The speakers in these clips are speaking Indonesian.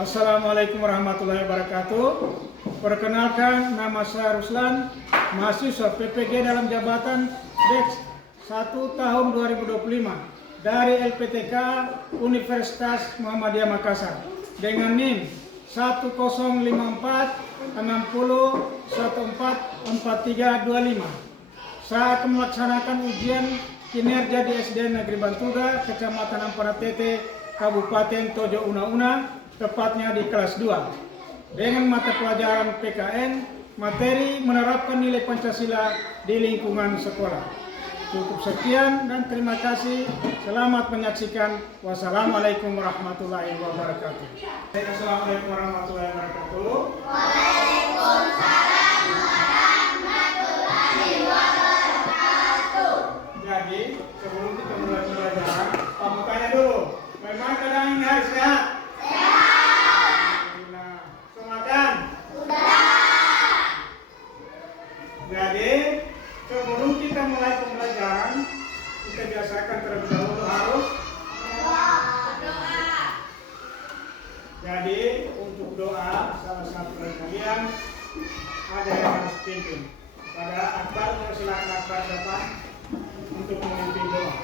Assalamualaikum warahmatullahi wabarakatuh. Perkenalkan, nama saya Ruslan, mahasiswa PPG dalam jabatan DEX 1 tahun 2025 dari LPTK Universitas Muhammadiyah Makassar dengan NIM 105460144325. Saya akan melaksanakan ujian kinerja di SD Negeri Bantuga, Kecamatan Ampara Tete, Kabupaten Tojo Una-Una, tepatnya di kelas 2 dengan mata pelajaran PKN, materi menerapkan nilai Pancasila di lingkungan sekolah. Cukup sekian dan terima kasih. Selamat menyaksikan. Wassalamualaikum warahmatullahi wabarakatuh. Assalamualaikum warahmatullahi wabarakatuh. Waalaikumsalam warahmatullahi wabarakatuh. Jadi sebelum kita mulai pelajaran, kamu tanya dulu, bagaimana keadaan ini hari sehat? Jadi sebelum kita mulai pembelajaran, kita biasakan terlebih dahulu harus Doa. Jadi untuk doa, salah satu dari kalian ada yang harus pimpin. Pada Akbar, silakan Akbar siapa untuk memimpin doa.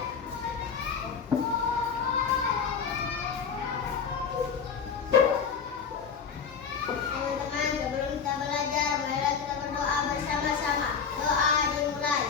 Teman-teman, sebelum kita belajar, marilah kita berdoa bersama-sama. Doa dimulai.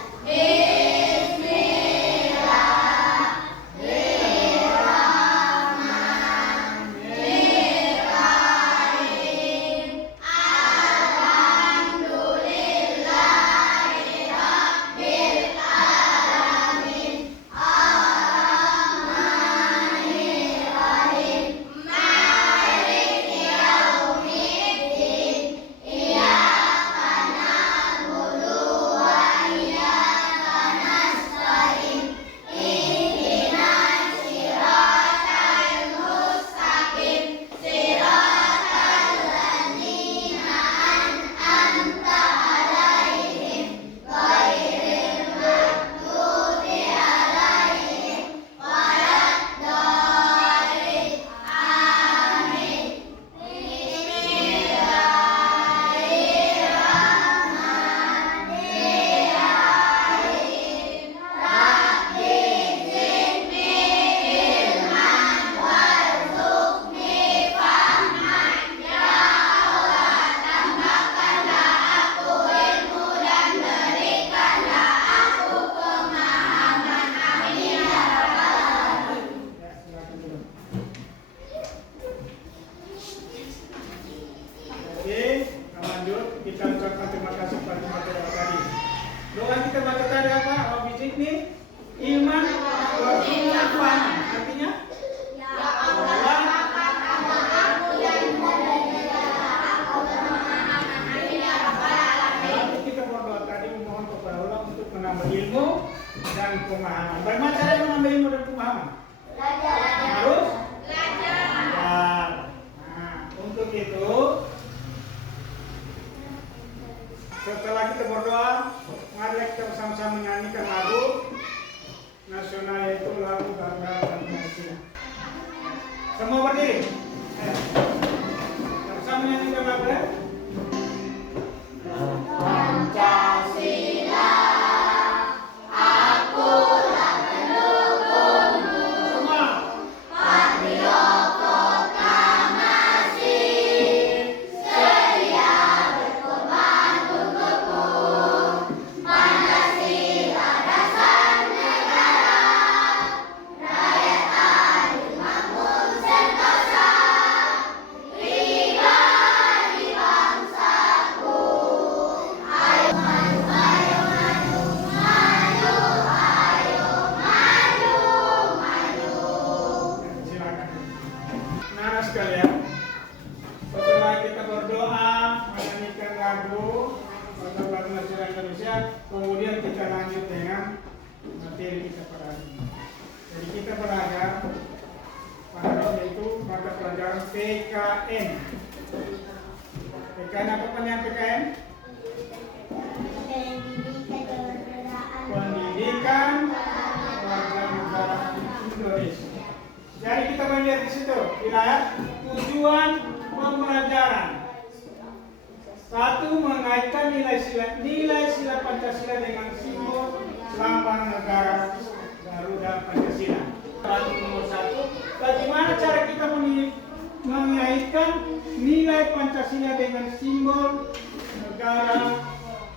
Kita ucapkan terima kasih kepada materi tadi. Doa kita baca tadi apa? Wabijik nih iman wafan. Artinya? Ya Allah, maafkanlah aku dan aku bermohonan amin ya rabbal alamin. Lalu kita berdoa tadi memohon kepada Allah untuk menambah ilmu dan pemahaman. Bagaimana cara menambah ilmu dan pemahaman? Belajar. Harus Belajar. Nah, untuk itu setelah kita berdoa, mari kita bersama-sama menyanyikan lagu nasional, yaitu lagu Bangga Pancasila. Semua berdiri. Bersama menyanyikan lagu ya. Pancasila, akulah pendukungmu. Semua. Patriot proklamasi, sedia berkorban untukmu. Pancasila dasar negara, rakyat adil makmur sentosa, pribadi bangsaku. Ayo maju, ayo maju, maju, ayo maju, maju. Silakan. Nah, sekalian, setelah kita berdoa, menyanyikan lagu nasional Indonesia, kemudian kita lanjut dengan materi kita pada hari ini. Jadi kita belajar pada yaitu mata pelajaran PKN. PKN apa panjang PKN? Pendidikan Warga Negara Indonesia. Jadi kita melihat di situ wilayah Tujuan pembelajaran. Satu, mengaitkan nilai sila Pancasila dengan simbol lambang negara Garuda Pancasila. Nomor 1, bagaimana cara kita mengaitkan nilai Pancasila dengan simbol negara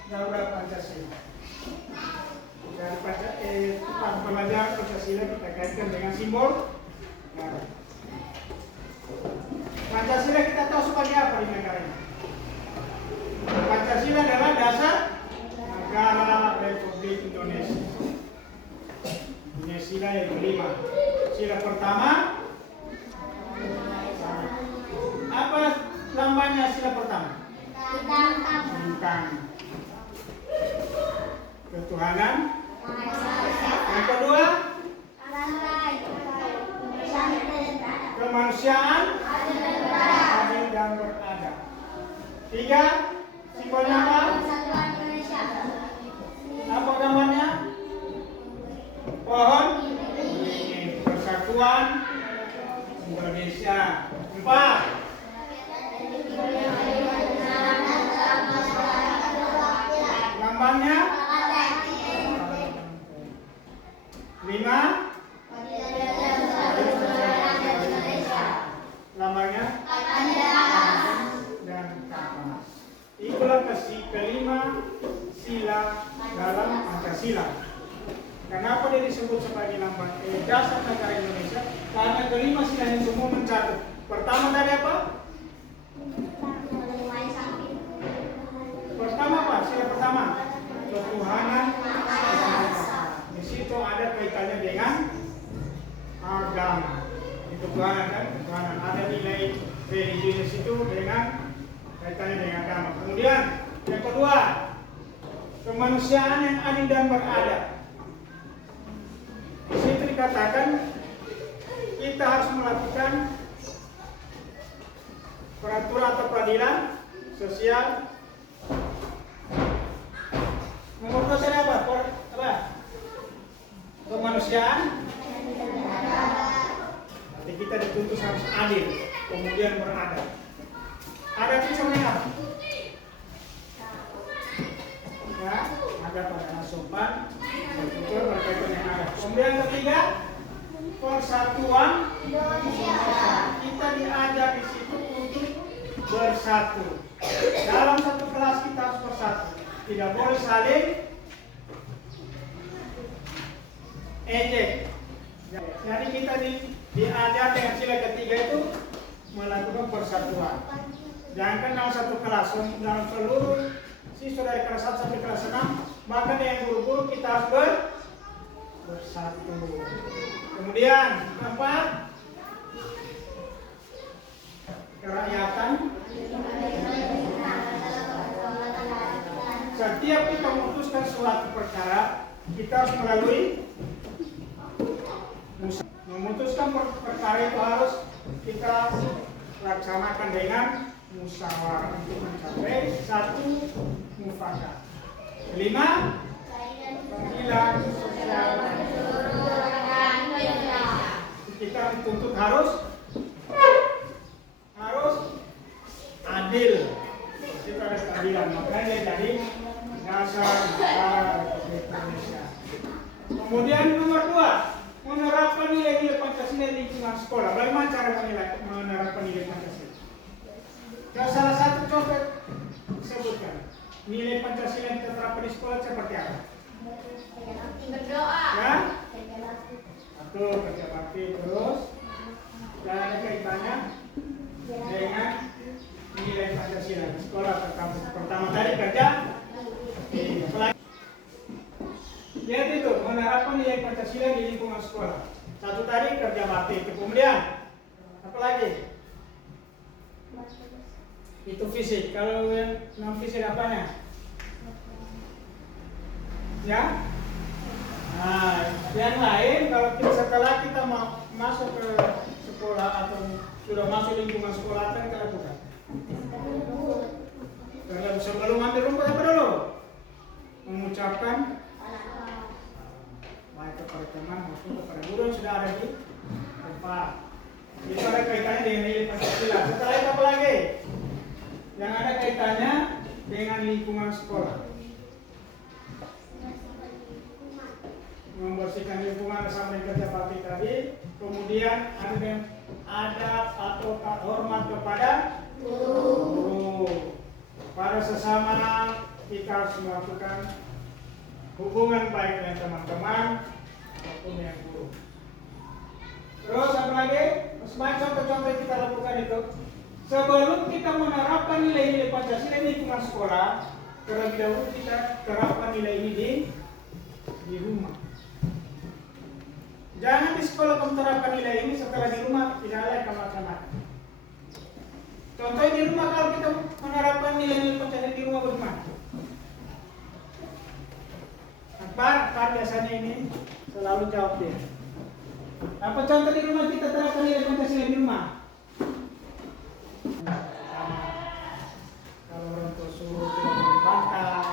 Garuda Pancasila. Dari pembelajaran Pancasila kita kaitkan dengan simbol negara. Pancasila kita tahu sebagai apa di negara ini? Pancasila adalah dasar negara Republik Indonesia. Punya sila yang kelima. Sila pertama, apa lambangnya sila pertama? Bintang. Ketuhanan. Yang kedua, kemanusiaan, adil dan beradab. 3, simbolnya apa? Apa gambarnya? Pohon Persatuan Indonesia. 4, lambangnya. 5, lambangnya dan kapal. Itulah kelima sila dalam Pancasila. Kenapa dia disebut sebagai lambang dasar negara Indonesia? Karena kelima sila yang semua mencakup. Pertama tadi apa? Pertama apa? Sila pertama, ketuhanan. Di situ ada kaitannya dengan agama. Ketuhanan kan? Ketuhanan. Ada nilai religius itu dengan kaitannya dengan agama. Kemudian yang kedua, kemanusiaan yang adil dan beradab. Di situ dikatakan kita harus melakukan peraturan atau peradilan sosial. Nomor 2 tadi apa? Kemanusiaan. Nanti kita dituntut harus adil, kemudian beradab. Adab itu sebenarnya apa? Ya, ada pada sopan, bertutur berkaitan dengan adab. Kemudian ketiga, persatuan Indonesia. Kita diajar di situ untuk bersatu. Dalam satu kelas kita harus bersatu. Tidak boleh saling ejek. Jadi kita diajar dengan sila ketiga itu melakukan persatuan. Jangan dalam satu kelas, dalam seluruh siswa dari kelas 1 sampai kelas 6, bahkan yang guru-guru kita harus bersatu. Kemudian keempat, kerakyatan. Setiap kita memutuskan suatu perkara, kita harus melalui memutuskan perkara itu harus kita laksanakan dengan musyawarah untuk mencapai satu mufakat. 5, keadilan sosial. Kita dituntut harus adil. Kita ada keadilan, makanya jadi dasar negara Republik Indonesia. Kemudian nomor 2, menerapkan nilai-nilai Pancasila di lingkungan sekolah. Bagaimana cara menerapkan nilai Pancasila? Salah satu contoh sebutkan nilai Pancasila yang kita terapkan di sekolah seperti apa? Berdoa. Ya? Satu, kerja bakti. Terus dan ada kaitannya dengan nilai Pancasila di sekolah. Pertama tadi kerja. Lihat itu, menerapkan nilai Pancasila di lingkungan sekolah. Satu tadi kerja bakti. Kemudian apa lagi? Itu fisik. Kalau yang non fisik apanya? Ya? Nah, yang lain kalau setelah kita masuk ke sekolah atau sudah masuk lingkungan sekolah apa yang kita lakukan? Kalau sebelum ambil rumput apa dulu? Mengucapkan baik kepada teman maupun kepada guru yang sudah ada di tempat. Itu ada kaitannya dengan nilai Pancasila. lingkungan sekolah. Membersihkan lingkungan sama dengan kerja bakti tadi. Kemudian ada adab atau hormat kepada guru. Pada sesama kita harus melakukan hubungan baik dengan teman-teman maupun dengan guru. Terus apa lagi? Semacam contoh-contoh yang kita lakukan itu. Sebelum kita menerapkan nilai-nilai Pancasila di lingkungan sekolah, terlebih dahulu kita terapkan nilai ini di rumah. Jangan di sekolah kamu terapkan nilai ini, setelah di rumah tidak ada kamu laksanakan. Contohnya di rumah, kalau kita menerapkan nilai-nilai Pancasila di rumah bagaimana? Pak biasanya ini selalu jawab dia. Apa contoh di rumah kita terapkan nilai Pancasila di rumah? Kalau orang tua suruh tidak membantah,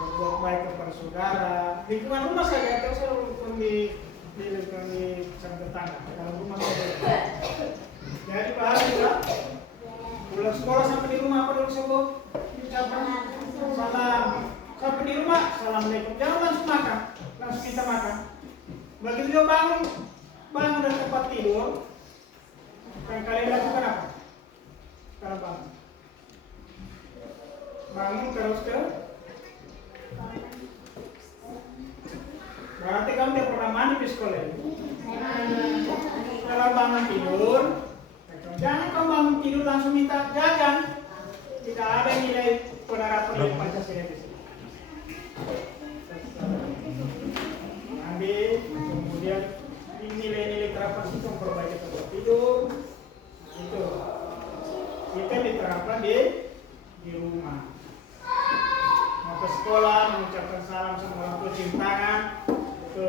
berbuat baik kepada saudara. Lingkungan rumah saja, terus selalu di tetangga. Kalau rumah saja. Jadi paham juga. Pulang sekolah sampai di rumah apa dulu sebut? Ucapan salam. Sampai di rumah, assalamualaikum. Jangan langsung makan, langsung kita makan. Begitu dia bangun dari tempat tidur, yang kalian lakukan apa? Kalau bangun terus ke, berarti kamu tidak pernah mandi di sekolah ini. Kalau bangun tidur, jangan kamu bangun tidur langsung minta jajan. Tidak ada nilai penerapan nilai Pancasila di sini. Ambil, kemudian nilai-nilai terapan itu memperbaiki tempat tidur. Nah, itu kita diterapkan di rumah. Mau ke sekolah, mengucapkan salam sama orang tua, cium tangan. Itu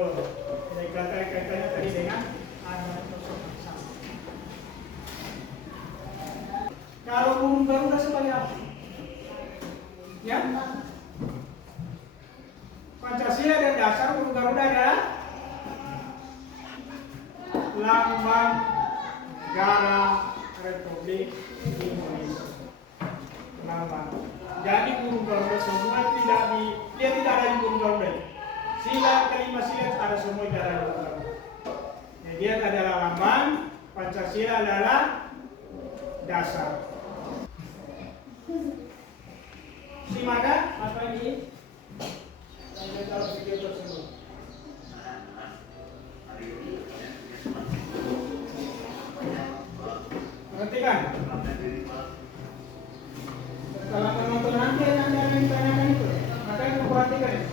dari kaitannya tadi dengan anak tersebut sama. Kalau burung Garuda sebagai apa? Ya? Pancasila dan dasar burung Garuda adalah lambang negara Republik Indonesia. Lambang. Jadi burung Garuda semua dia tidak ada di burung Garuda. Sila kelima sila ada semua di dalam burung Garuda. Jadi dia adalah lambang, Pancasila adalah dasar. Simakan apa ini? Kalau video tersebut. Mengerti kan? Setelah menonton nanti ada yang ditanyakan itu, maka yang memperhatikan ya.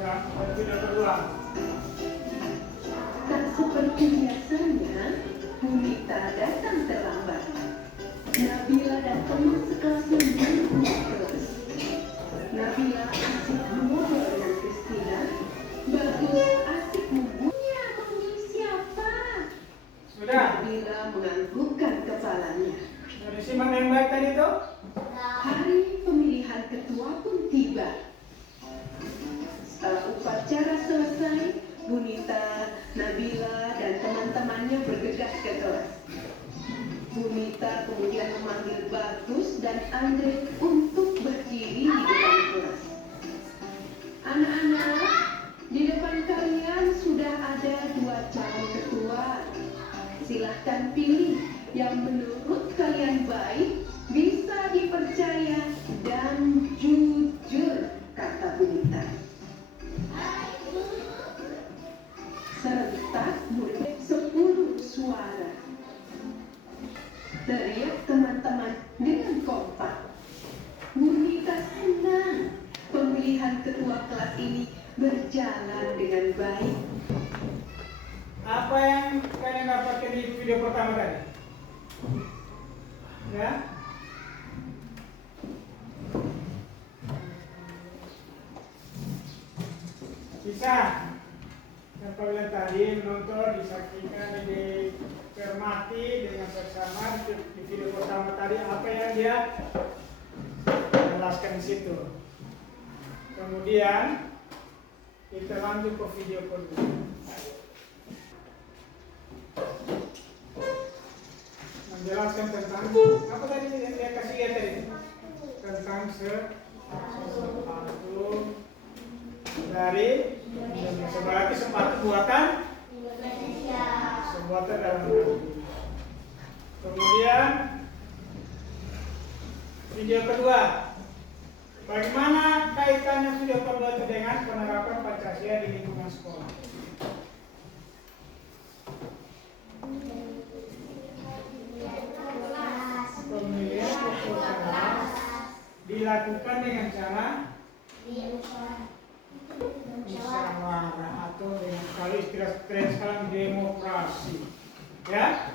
Ya, video kedua. Tak seperti biasanya, Bunita datang terlambat. Nabila dan teman sekelasnya menunggu kelas. Nabila asik mengobrol dengan Kristina. Bagus asik membunya memilih siapa. Sudah. Nabila menganggukkan kepalanya. Dari simak yang baik tadi itu. Hari pemilihan ketua pun tiba. Setelah upacara selesai, Bunita, Nabila, dan teman-temannya bergegas ke kelas. Bunita kemudian memanggil Bagus dan Andre untuk berdiri di depan kelas. Anak-anak, di depan kalian sudah ada 2 calon ketua. Silahkan pilih yang menurut kalian baik, bisa dipercaya, dan jujur, kata Bunita. Serentak mulai 10 suara. Teriak teman-teman dengan kompak. Bunita senang pemilihan ketua kelas ini berjalan dengan baik. Apa yang kalian dapatkan di video pertama tadi? Ya? Bisa. Yang kalian tadi menonton, disaksikan, dicermati dengan seksama di video pertama tadi apa yang dia jelaskan di situ. Kemudian kita lanjut ke video kedua. menjelaskan tentang apa tadi yang dia kasih lihat tadi tentang sepatu dari Indonesia. Berarti sepatu buatan Indonesia. buatan dalam negeri. Kemudian video kedua, bagaimana kaitannya video kedua itu dengan penerapan Pancasila di lingkungan sekolah? Pemilihan pokok kelas dilakukan dengan cara musyawarah atau dengan kalau istilah tren sekarang demokrasi, ya.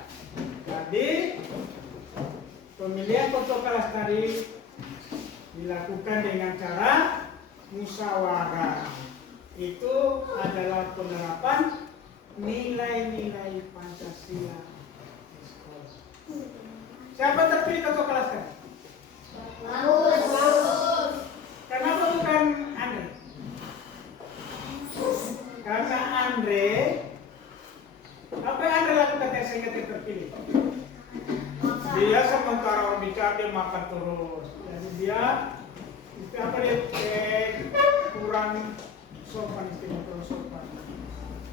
Jadi pemilihan pokok kelas tadi dilakukan dengan cara musyawarah. Itu adalah penerapan nilai-nilai Pancasila di sekolah. Siapa terpilih ketua kelas kan? Kenapa bukan Andre? Karena Andre, apa yang Andre lakukan sehingga dia terpilih? Dia sementara bicara dia makan terus. Jadi dia kurang sopan, istimewa kurang sopan.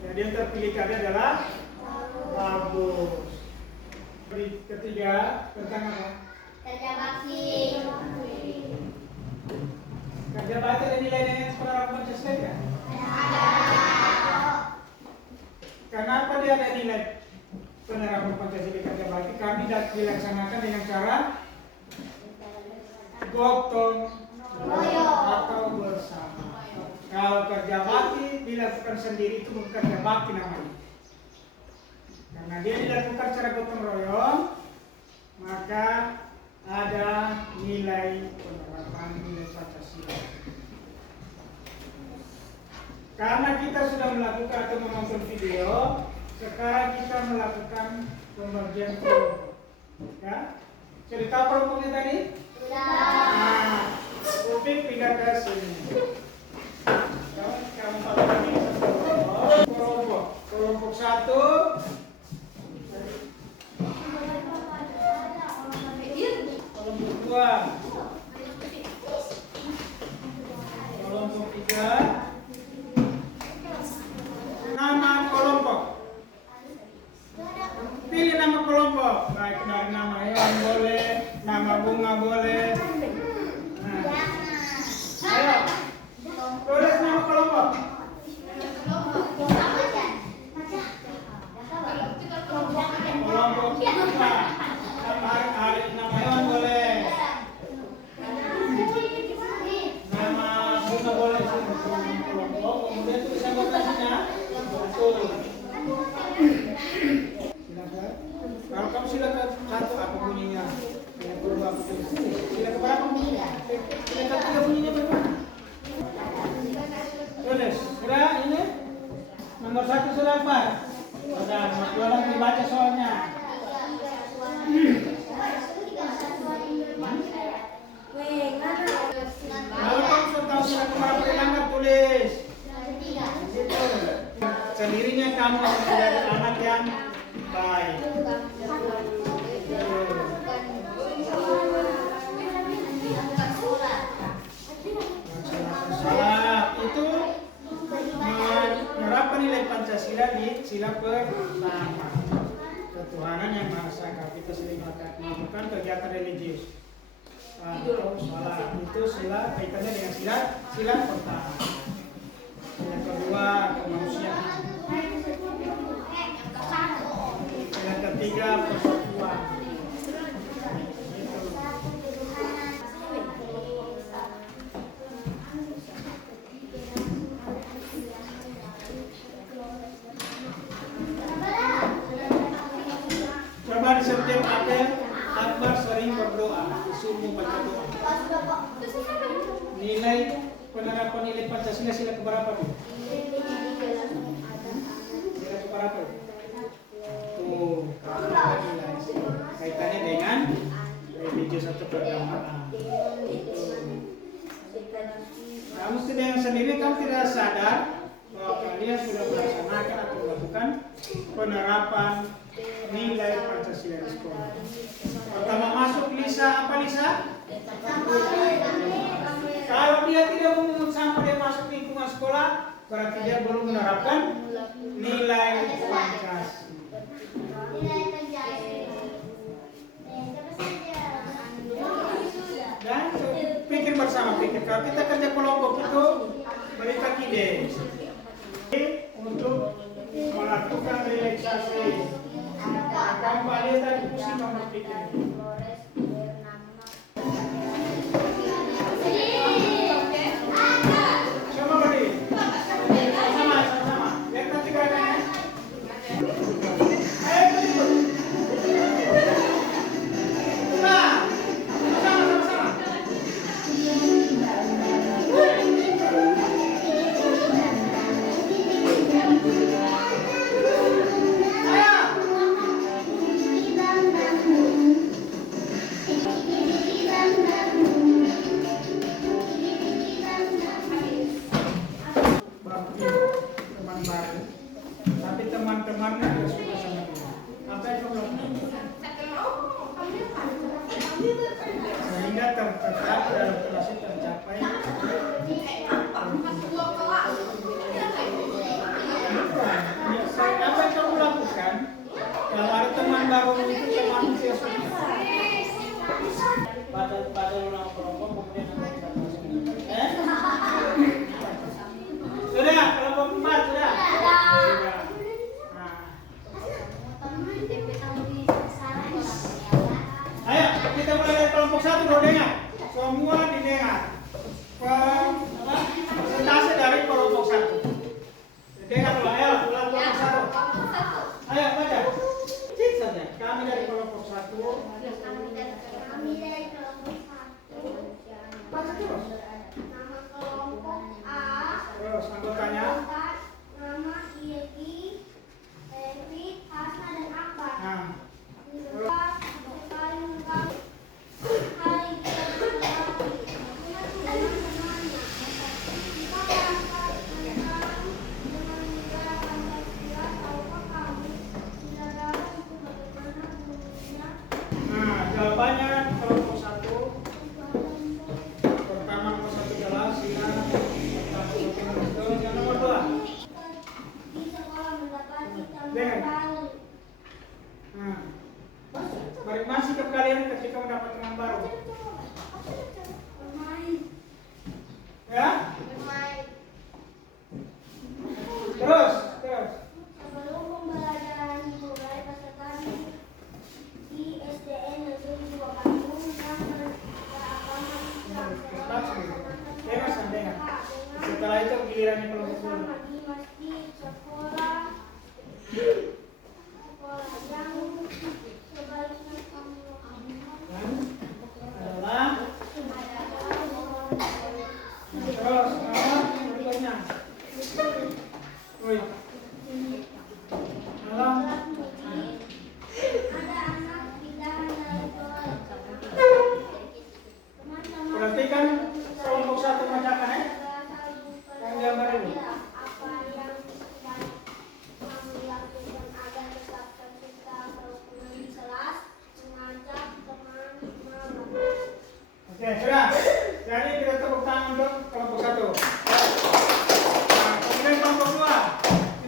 Jadi yang terpilih tadi adalah bagus. Ketiga tentang apa? Kerja bakti. Kerja bakti ada nilai-nilai penerapan Pancasila ya? Kenapa dia ada nilai penerapan Pancasila kerja bakti? Kami dilaksanakan dengan cara gotong royong atau bersama. Kalau kerja bakti dilakukan sendiri itu bukan kerja bakti namanya. Karena dia dilakukan secara gotong royong, maka ada nilai penerapan nilai Pancasila. Karena kita sudah melakukan atau menonton video, sekarang kita melakukan pembagian kelompok. Ya, cerita kelompoknya tadi? Nah, Upik pindah ke sini. Kamu pada ini kelompok. Kelompok satu. Kelompok dua. Kelompok tiga. Nama kelompok. Pilih nama kelompok. Baik dari nama hewan boleh, nama bunga boleh. Nah, ayo. Tulis nama kelompok. Kelompok kita. Hari nama hewan boleh. Nama bunga boleh. Kelompok. Kemudian tulis lokasinya. Betul. Silakan. Kalau kamu silakan satu apa bunyinya? Yang kedua apa tulis? Silakan berapa bunyinya? Silakan tiga bunyinya bagaimana? Tulis. Sudah ini? Nomor satu sudah apa? Sudah. Nomor dua lagi dibaca soalnya. Kalau kamu sudah tahu silakan berapa dilanggar tulis. Sendirinya kamu akan menjadi anak yang baik. Salah itu menerapkan nilai Pancasila di sila pertama. Ketuhanan yang Maha Esa, kita sering melakukan kegiatan religius. Salah itu sila kaitannya dengan sila pertama. Yang kedua kemanusiaan. Yang ketiga persatuan. Coba di setiap apel Akbar sering berdoa, suruh baca doa. Nilai penerapan nilai Pancasila sila keberapa tuh? Sila keberapa? Tuh, kaitannya dengan religius atau keagamaan. Kamu dengan sendiri kamu tidak sadar bahwa kalian sudah melaksanakan atau melakukan penerapan nilai Pancasila di sekolah. Pertama masuk Lisa, apa Lisa? Kalau dia tidak memungut sampah dia masuk lingkungan sekolah, berarti dia belum menerapkan nilai Pancasila. Dan pikir bersama, kalau kita kerja kelompok itu berikan ide untuk melakukan relaksasi. Akan balik tadi pusing sama pikir. Sama berdiri. Sama. Lihat nanti gerakannya. Ayo berdiri. Nah, sama. Teman baru, tapi teman-temannya sudah suka sama dia. Apa yang kamu lakukan? Sehingga tetap dalam kelas itu tercapai. Apa yang kamu lakukan? Kalau ada teman baru itu teman yang pada ulang kelompok kemudian sudah kelompok 4 sudah. Ayo kita mulai dari kelompok 1 dulu dengar. Semua didengar. Persentase dari kelompok 1. Dengar dulu, ayo kelompok 1. Ayo baca. Cik saja. Kami dari kelompok 1. Baca terus. Nama kelompok A. Terus anggotanya. Nama Yegi, Evi, Hasna dan Akbar. Nah. Jawabannya kelompok 1. Pertama nomor 1 jelas, yang nomor 2. Di sekolah mendapati Dengar. teman Nah, bagaimana sikap kalian ketika mendapat teman baru? bermain. Ya? Bermain. Terus. Sebelum pembelajaran dimulai, peserta di SDN Negeri 2 Bandung yang Dengar. Setelah itu gilirannya kelompok 2. bersama di masjid sekolah yang sebaiknya kamu Adalah. Terus, berikutnya. Woi. Malam. ada anak pindahan dari toilet. Teman-teman Perhatikan kelompok 1 bacakan ya. Yang gambar ini. apa yang sedang kamu lakukan agar tetap tercipta kerukunan di kelas, mengajak teman malam. Oke, sudah. Jadi kita tepuk tangan untuk kelompok 1. Nah, kemudian kelompok 2.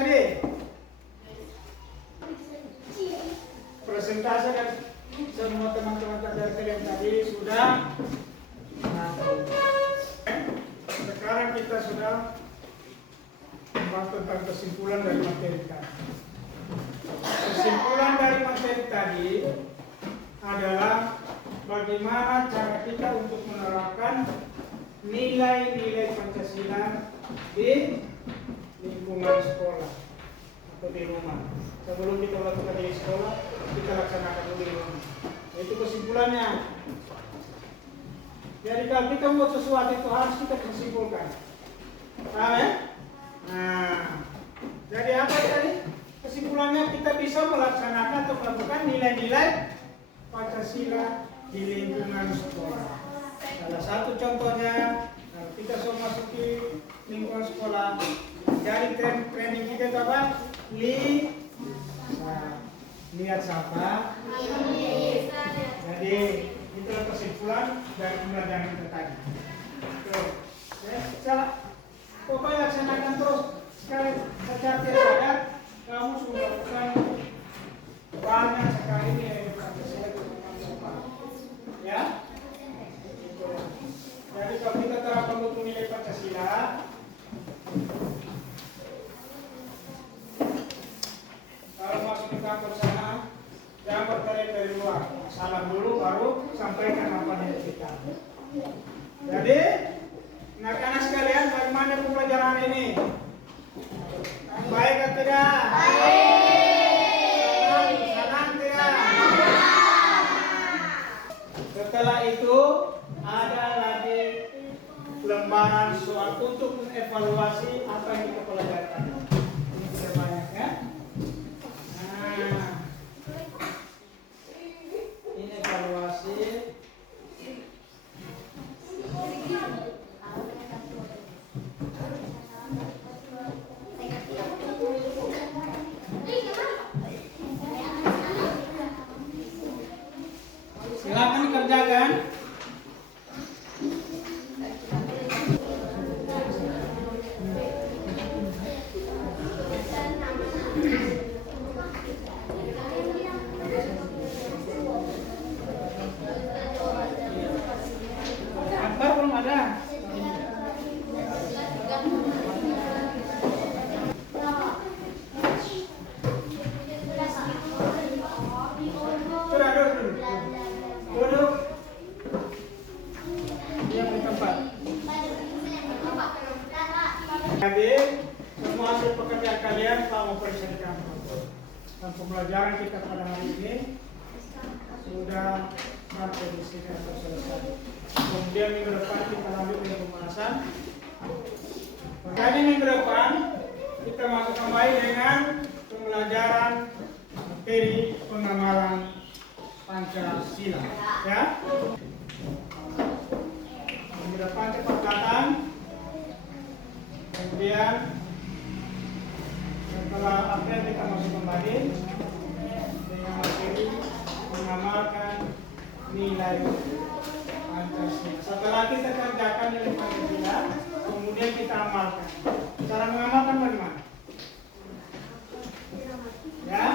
tadi? Presentase kan semua teman-teman dari kalian tadi sudah. Nah, sekarang kita sudah membahas tentang kesimpulan dari materi tadi. Kesimpulan dari materi tadi adalah bagaimana cara kita untuk menerapkan nilai-nilai Pancasila di lingkungan sekolah atau di rumah. Sebelum kita lakukan di sekolah, kita laksanakan dulu di rumah. Itu kesimpulannya. Jadi kalau kita buat sesuatu itu harus kita kesimpulkan. Paham ya? Nah, jadi apa tadi? Kesimpulannya kita bisa melaksanakan atau melakukan nilai-nilai Pancasila di lingkungan sekolah. Salah satu contohnya, kalau kita sudah masuk di lingkungan sekolah, dari training kita itu apa? Lihat siapa. Jadi itulah kesimpulan dari pembelajaran kita tadi. Tuh, ya, salah. Pokoknya laksanakan terus. Sekali secara tidak sadar, kamu sudah melakukan banyak sekali nilai Pancasila di lingkungan sekolah. Ya. Jadi kalau kita terapkan betul nilai Pancasila, kalau masuk ke kantor sana, jangan berteriak dari luar. Salam dulu, baru sampaikan apa yang kita. Jadi, anak-anak sekalian, bagaimana pembelajaran ini? Baik atau tidak? Baik. Senang tidak? Setelah itu, ada lagi lembaran soal untuk mengevaluasi apa yang kita pelajari. Ini sudah banyak ya. Nah, ini evaluasi. Silakan dikerjakan. Akbar belum ada. Sudah duduk. Duduk. Diam di tempat. Jadi semua hasil pekerjaan kalian Pak mau presentasikan. Dan pembelajaran kita pada hari ini sudah sampai di sini atau selesai. Kemudian minggu depan kita lanjut dengan pembahasan. Jadi minggu depan kita masuk kembali dengan pembelajaran materi pengenalan Pancasila. Ya. Minggu depan cepat datang. Kemudian setelah April kita masuk kembali dengan materi mengamalkan nilai Pancasila. Setelah kita kerjakan nilai Pancasila, kemudian kita amalkan. Cara mengamalkan bagaimana? Ya.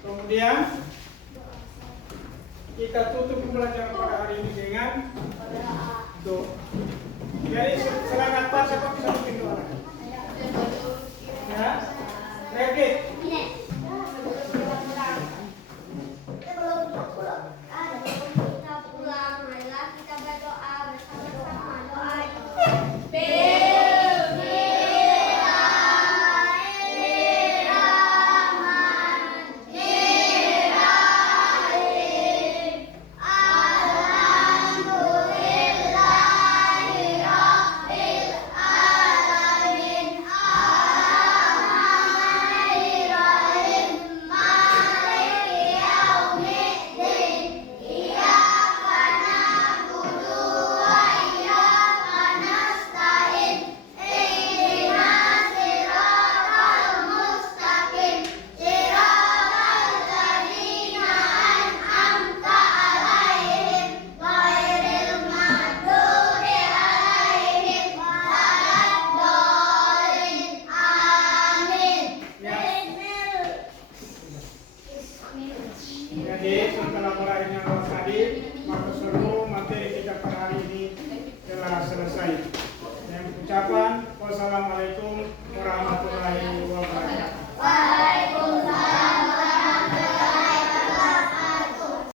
Kemudian kita tutup pembelajaran pada hari ini dengan doa. Jadi selain apa siapa bisa bikin doa? Ya. Repeat. Alhamdulillah. selesai. Dengan ucapan wassalamualaikum